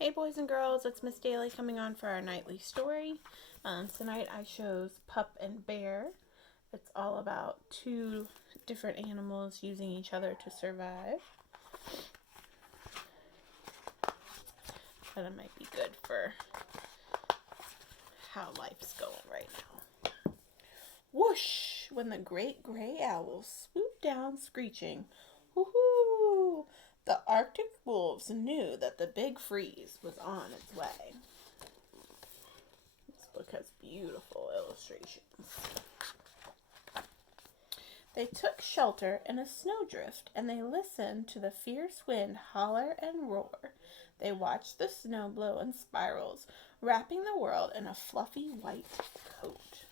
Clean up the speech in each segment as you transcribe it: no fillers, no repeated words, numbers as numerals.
Hey boys and girls, it's Miss Daly coming on for our nightly story. Tonight I chose Pup and Bear. It's all about two different animals using each other to survive. But it might be good for how life's going right now. Whoosh! When the great gray owl swooped down screeching, woohoo! The Arctic wolves knew that the big freeze was on its way. This book has beautiful illustrations. They took shelter in a snowdrift, and they listened to the fierce wind holler and roar. They watched the snow blow in spirals, wrapping the world in a fluffy white coat.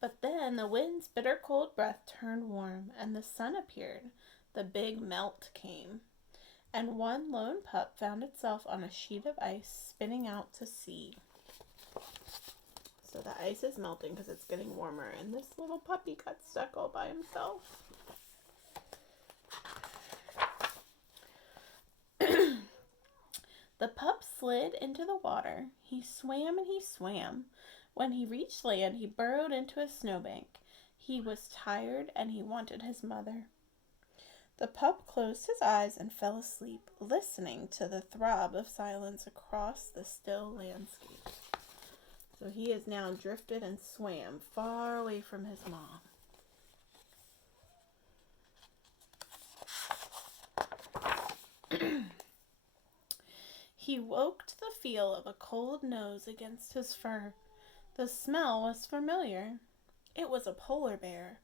But then the wind's bitter cold breath turned warm, and the sun appeared. The big melt came, and one lone pup found itself on a sheet of ice spinning out to sea. So the ice is melting because it's getting warmer, and this little puppy got stuck all by himself. The pup slid into the water. He swam and he swam. When he reached land, he burrowed into a snowbank. He was tired and he wanted his mother. The pup closed his eyes and fell asleep, listening to the throb of silence across the still landscape. So he has now drifted and swam far away from his mom. He woke to the feel of a cold nose against his fur. The smell was familiar. It was a polar bear.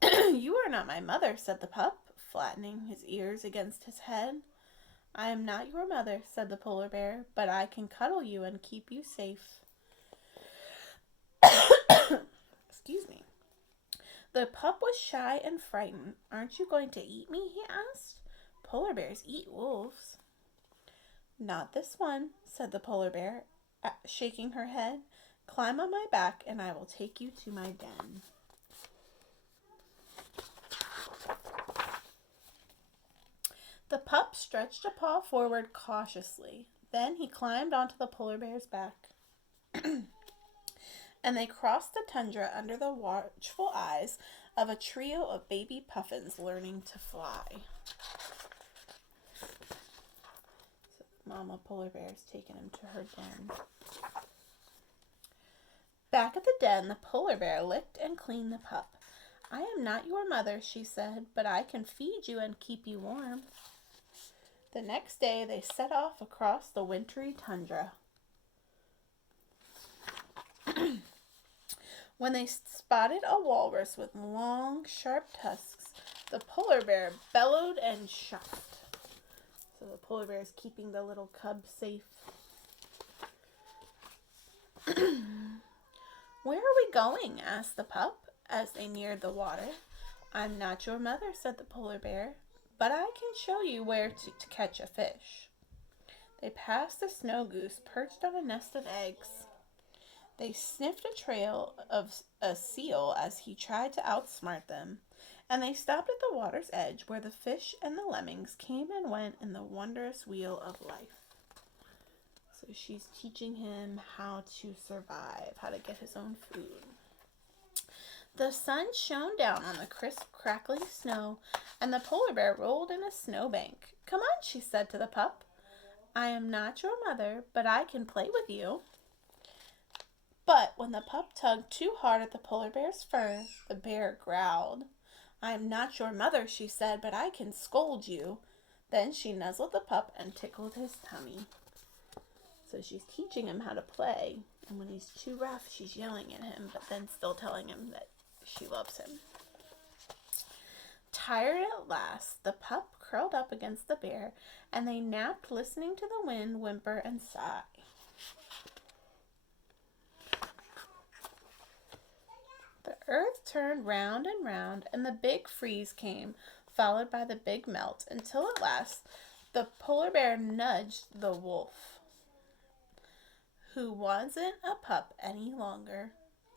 You are not my mother, said the pup, flattening his ears against his head. I am not your mother, said the polar bear, but I can cuddle you and keep you safe. Excuse me. The pup was shy and frightened. Aren't you going to eat me? He asked. Polar bears eat wolves. Not this one, said the polar bear, shaking her head. Climb on my back and I will take you to my den. The pup stretched a paw forward cautiously. Then he climbed onto the polar bear's back. And they crossed the tundra under the watchful eyes of a trio of baby puffins learning to fly. So Mama polar bear is taking him to her den. Back at the den, the polar bear licked and cleaned the pup. I am not your mother, she said, but I can feed you and keep you warm. The next day, they set off across the wintry tundra. When they spotted a walrus with long, sharp tusks, the polar bear bellowed and shocked. So the polar bear is keeping the little cub safe. Where are we going? Asked the pup as they neared the water. I'm not your mother, said the polar bear, but I can show you where to catch a fish. They passed a snow goose perched on a nest of eggs. They sniffed a trail of a seal as he tried to outsmart them, and they stopped at the water's edge where the fish and the lemmings came and went in the wondrous wheel of life. So she's teaching him how to survive, how to get his own food. The sun shone down on the crisp, crackling snow, and the polar bear rolled in a snowbank. Come on, she said to the pup. I am not your mother, but I can play with you. But when the pup tugged too hard at the polar bear's fur, the bear growled. I am not your mother, she said, but I can scold you. Then she nuzzled the pup and tickled his tummy. So she's teaching him how to play, and when he's too rough, she's yelling at him, but then still telling him that she loves him. Tired at last, the pup curled up against the bear, and they napped listening to the wind whimper and sigh. The earth turned round and round, and the big freeze came, followed by the big melt, until at last the polar bear nudged the wolf, who wasn't a pup any longer.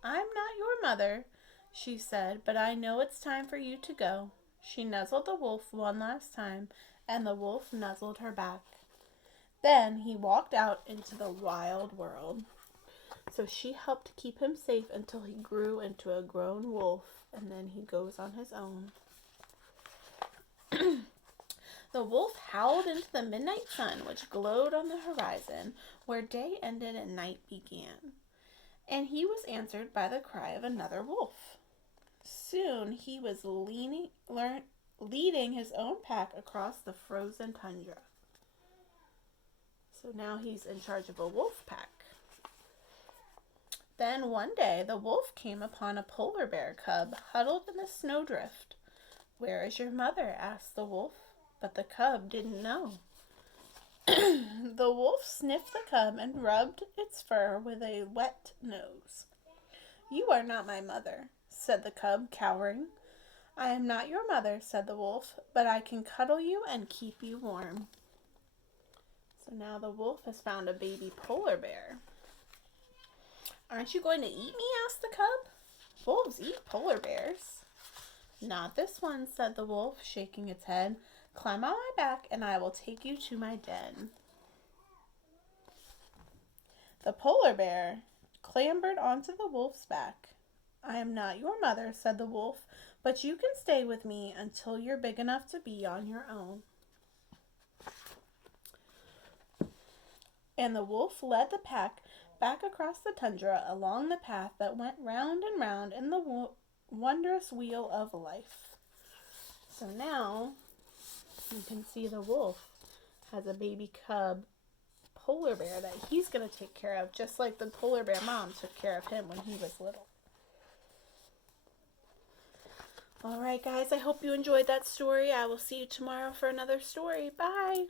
I'm not your mother, she said, but I know it's time for you to go. She nuzzled the wolf one last time, and the wolf nuzzled her back. Then he walked out into the wild world. So she helped keep him safe until he grew into a grown wolf, and then he goes on his own. The wolf howled into the midnight sun, which glowed on the horizon, where day ended and night began. And he was answered by the cry of another wolf. Soon he was leading his own pack across the frozen tundra. So now he's in charge of a wolf pack. Then one day the wolf came upon a polar bear cub huddled in a snowdrift. "Where is your mother?" asked the wolf, but the cub didn't know. The wolf sniffed the cub and rubbed its fur with a wet nose. "You are not my mother," said the cub, cowering. "I am not your mother," said the wolf, "but I can cuddle you and keep you warm." So now the wolf has found a baby polar bear. "Aren't you going to eat me?" asked the cub. "Wolves eat polar bears." "Not this one," said the wolf, shaking its head. "Climb on my back and I will take you to my den." The polar bear clambered onto the wolf's back. "I am not your mother," said the wolf, "but you can stay with me until you're big enough to be on your own." And the wolf led the pack back across the tundra along the path that went round and round in the wondrous wheel of life. So now you can see the wolf has a baby cub polar bear that he's going to take care of, just like the polar bear mom took care of him when he was little. All right, guys, I hope you enjoyed that story. I will see you tomorrow for another story. Bye.